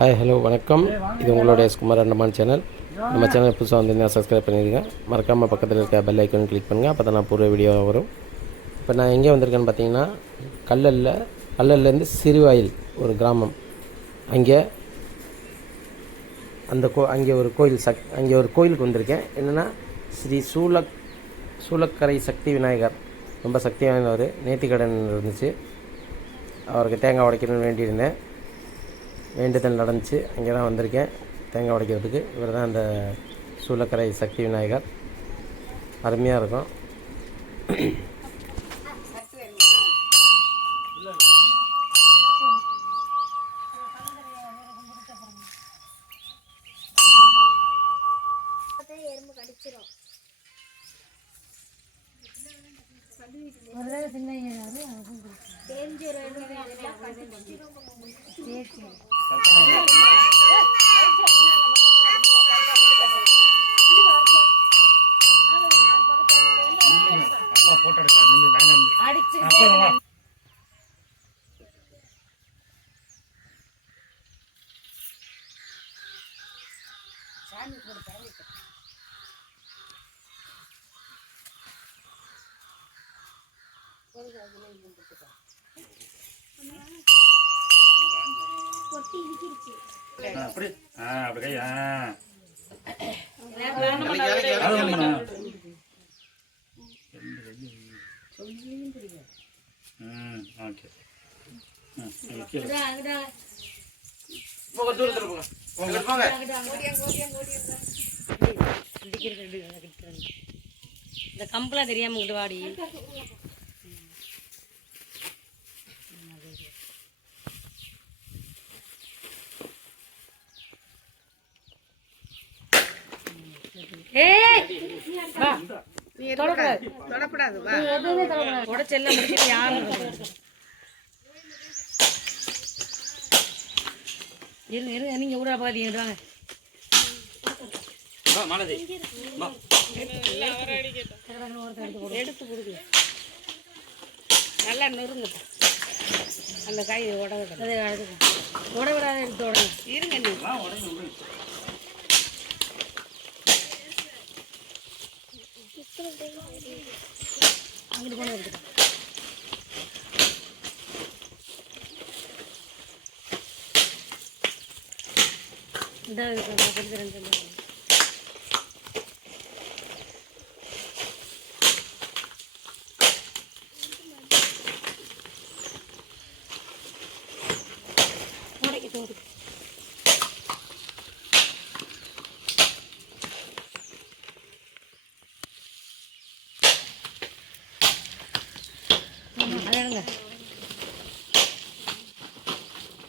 Hi hello வணக்கம். இது உங்களுடைய குமார் அண்டமான் சேனல். நம்ம சேனல் புதுசாக வந்திருந்தா சப்ஸ்கிரைப் பண்ணிடுங்க. மறக்காமல் பக்கத்தில் இருக்க பெல் ஐக்கன் கிளிக் பண்ணுங்கள். அப்போ தான் நான் பூர்வ வீடியோ வரும். இப்போ நான் எங்கே வந்திருக்கேன்னு பார்த்தீங்கன்னா, கல்லல்லேருந்து சிறுவாயில் ஒரு கிராமம். அங்கே அங்கே ஒரு கோயில் அங்கே ஒரு கோயிலுக்கு வந்திருக்கேன். என்னென்னா ஸ்ரீ சூலக்கரை சக்தி விநாயகர். ரொம்ப சக்தி வாய்ந்தவர். நேர்த்திக்கடன் இருந்துச்சு, அவருக்கு தேங்காய் உடைக்கணும்னு வேண்டியிருந்தேன். வேண்டுதல் நடந்துச்சு. அங்கே தான் வந்திருக்கேன் தேங்காய் உடைக்கிறதுக்கு. இவர் தான் அந்த சூலக்கரை சக்தி விநாயகர். அருமையாக இருக்கும். இந்த கம்பெல்லாம் தெரியாம வாடி. நீங்க ஊரா பாதி வாங்க. எடுத்து கொடுங்க. நல்லா நொறுங்க. அந்த காய் உட விடாது. எடுத்து உடனே இருங்க. நீ அங்கிட்டு போன எடுத்துட்டேன். இந்த ரெண்டு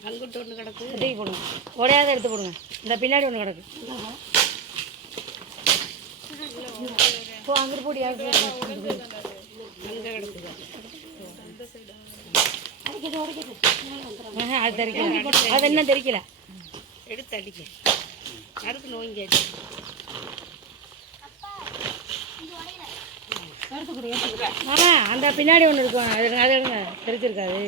அங்கிட்டு ஒன்று கிடக்கு. தூக்கி போடுங்க. உடையாத எடுத்து போடுங்க. இந்த பின்னாடி ஒன்று கிடக்கு. அங்கிட்டு போடி. அங்கே கிடக்கு. அது தெரிக்கல. அது என்ன தெரிக்கல. எடுத்து அடிக்க. அடுத்து நோய்ங்க. அந்த பின்னாடி ஒன்று இருக்கும். அது எடுங்க. தெரிச்சிருக்காது.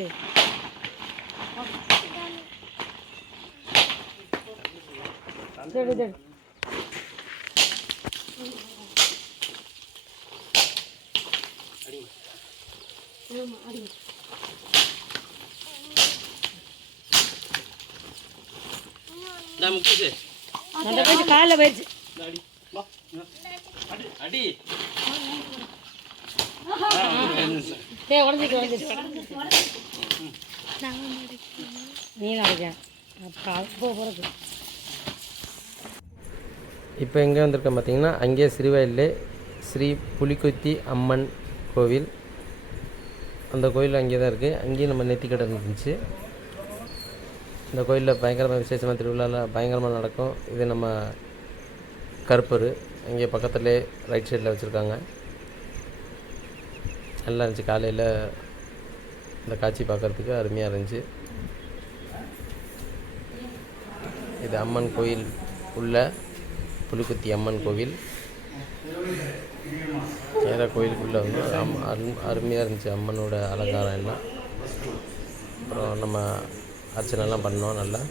காலில் போயிடுச்சு. நீ நடக்க போகிறது. இப்போ எங்கே வந்திருக்கேன் பார்த்தீங்கன்னா, அங்கே சிறுவயல்லே ஸ்ரீ புலிக்குத்தி அம்மன் கோவில். அந்த கோயில் அங்கே தான் இருக்குது. அங்கேயும் நம்ம நேர்த்திக்கடன் இருந்துச்சு. இந்த கோயிலில் பயங்கரமாக விசேஷமாக திருவிழாவில் பயங்கரமாக நடக்கும். இது நம்ம கருப்பர் அங்கே பக்கத்துலேயே ரைட் சைடில் வச்சுருக்காங்க. நல்லா இருந்துச்சு. காலையில் இந்த காட்சி பார்க்குறதுக்கு அருமையாக இருந்துச்சு. இது அம்மன் கோயில் உள்ள புலிக்குத்தி அம்மன் கோவில். நேராக கோயிலுக்குள்ளே வந்து அருமையாக இருந்துச்சு அம்மனோட அலங்காரம் எல்லாம். அப்புறம் நம்ம அர்ச்சனைலாம் பண்ணோம். நல்லா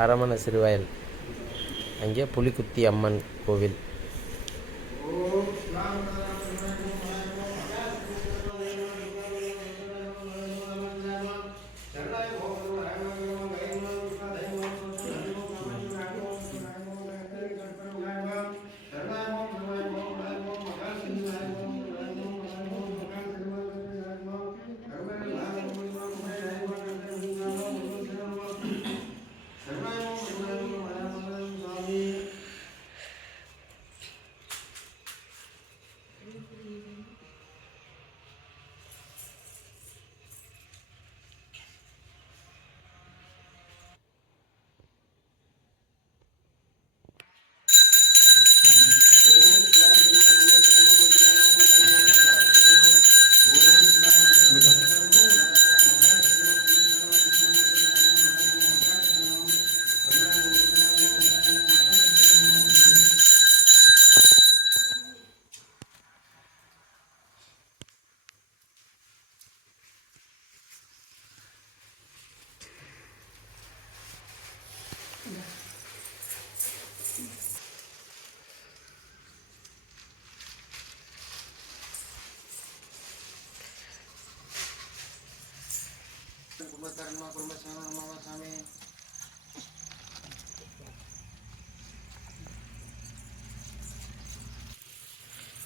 அரமண சிறுவயல் அங்கே புலிக்குத்தி அம்மன் கோவில்.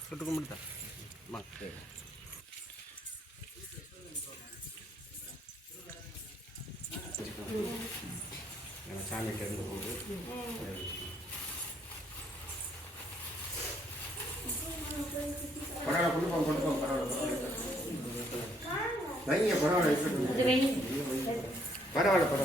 சுட்டு கும்பிடுதா மக்கள் சாமி திறந்து போகுது. பரவாயில்ல கொண்டு போங்க பரவாயில்ல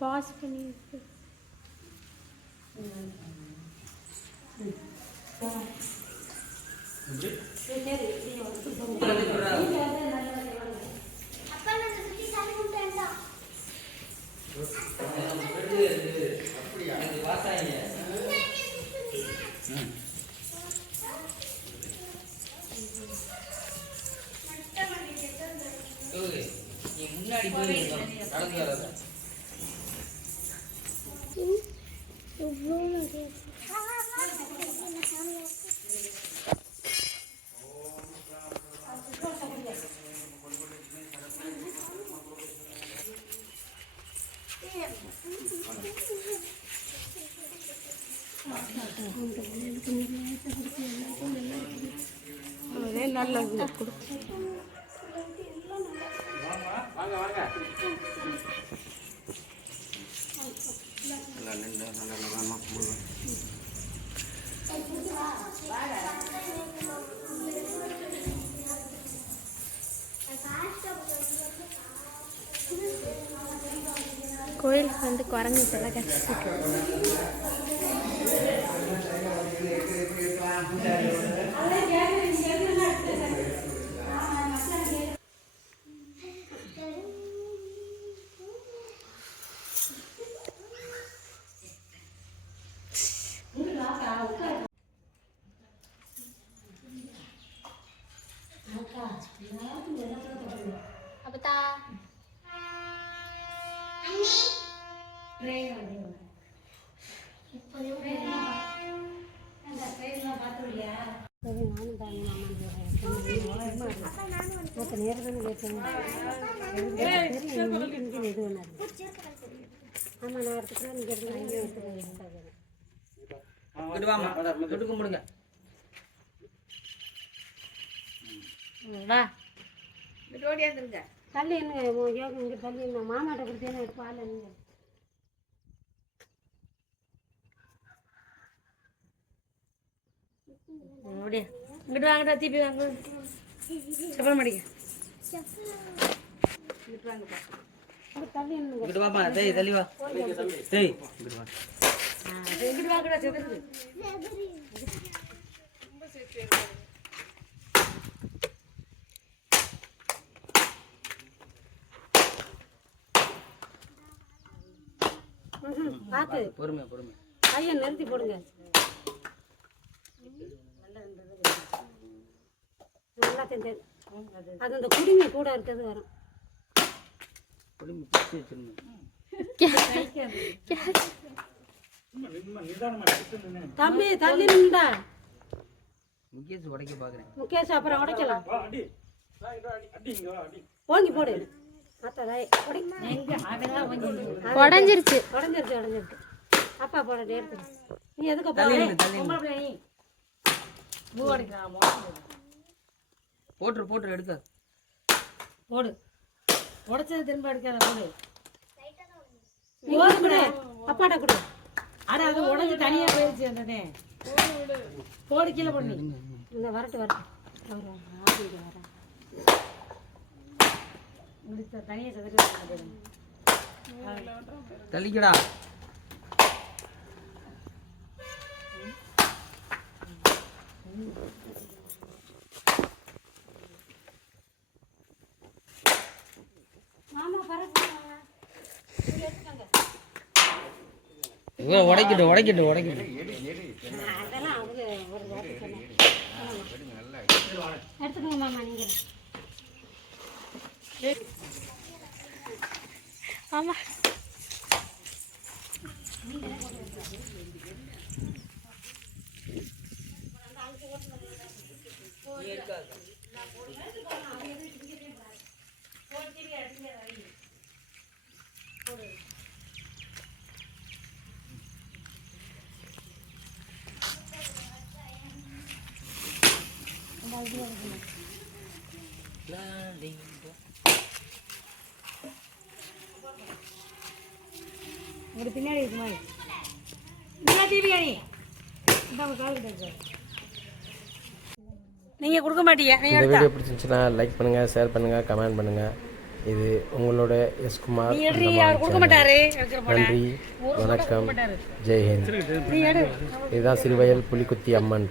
பாஸ் பண்ணி முன்னாடி நல்லா வாங்க வாங்க கோயிலுக்கு வந்து குரங்கு இப்பெல்லாம் கஷ்டம். அப்பதா தள்ளி என்ன யோகா இங்கே தள்ளி என்ன மாமாட்ட கொடுத்தேன்னு எடுப்பாள் நீங்க அப்படியே இங்கிட்டு வாங்கடா தீபி வாங்க செப்பல் மாடிக்க இங்கிட்டு வாங்கப்பா தள்ளி இங்கிட்டு வாப்பா டேய் தள்ளி வா டேய் இங்கிட்டு வா இங்கிட்டு வாங்கடா செப்பல் ரொம்ப சேர்த்து பார்த்து பொறுமை பொறுமை. கையை நிறுத்தி போடுங்க. நல்லா தெரிஞ்சது. அது அந்த குடுமி கூட இருக்கிறது வரும். குடும்பம் பிடிச்சி வச்சிருந்தேன். தம்பி தள்ளி நின்றா. முகேஷ் உடைக்க பார்க்குறேன். முகேஷ் அப்புறம் உடைக்கலாம். ஓங்கி போடு. உடஞ்சிருச்சு. உடஞ்சிருச்சு. அப்பா போட எடுத்து. நீ எதுக்கு போட்டு எடுக்க போடு. உடைச்சது திரும்ப எடுக்காத போடு. ஓடு கொடு. அப்பாட்ட கொடு. அட அது உடைஞ்சு தனியா போயிடுச்சு அந்தனே. போடு கீழே போடு. இந்த வரட்டு. முடிச்ச தனியா சதுர தள்ளிக்கடா. மாமா பரவாயில்ல. உடைக்கட்டும். அதெல்லாம் அவங்க ஒரு வார்த்தை சொன்னாங்க. எடுத்துக்கோங்க மாமா நீங்க. ஆமா. ஒரு பின்னாடி இருக்கு மாதிரி. இந்த டிவி அணி. இந்த கால் கிட்ட. நீங்க கொடுக்க மாட்டீங்க. நீங்க இந்த வீடியோ பிடிச்சிருந்துச்சுன்னா லைக் பண்ணுங்கள், ஷேர் பண்ணுங்கள், கமெண்ட் பண்ணுங்கள். இது உங்களோட எஸ் குமார். கொடுக்க மாட்டாரு. நன்றி, வணக்கம், ஜெய்ஹிந்த். இதுதான் சிறுவயல் புலிக்குத்தி அம்மன்.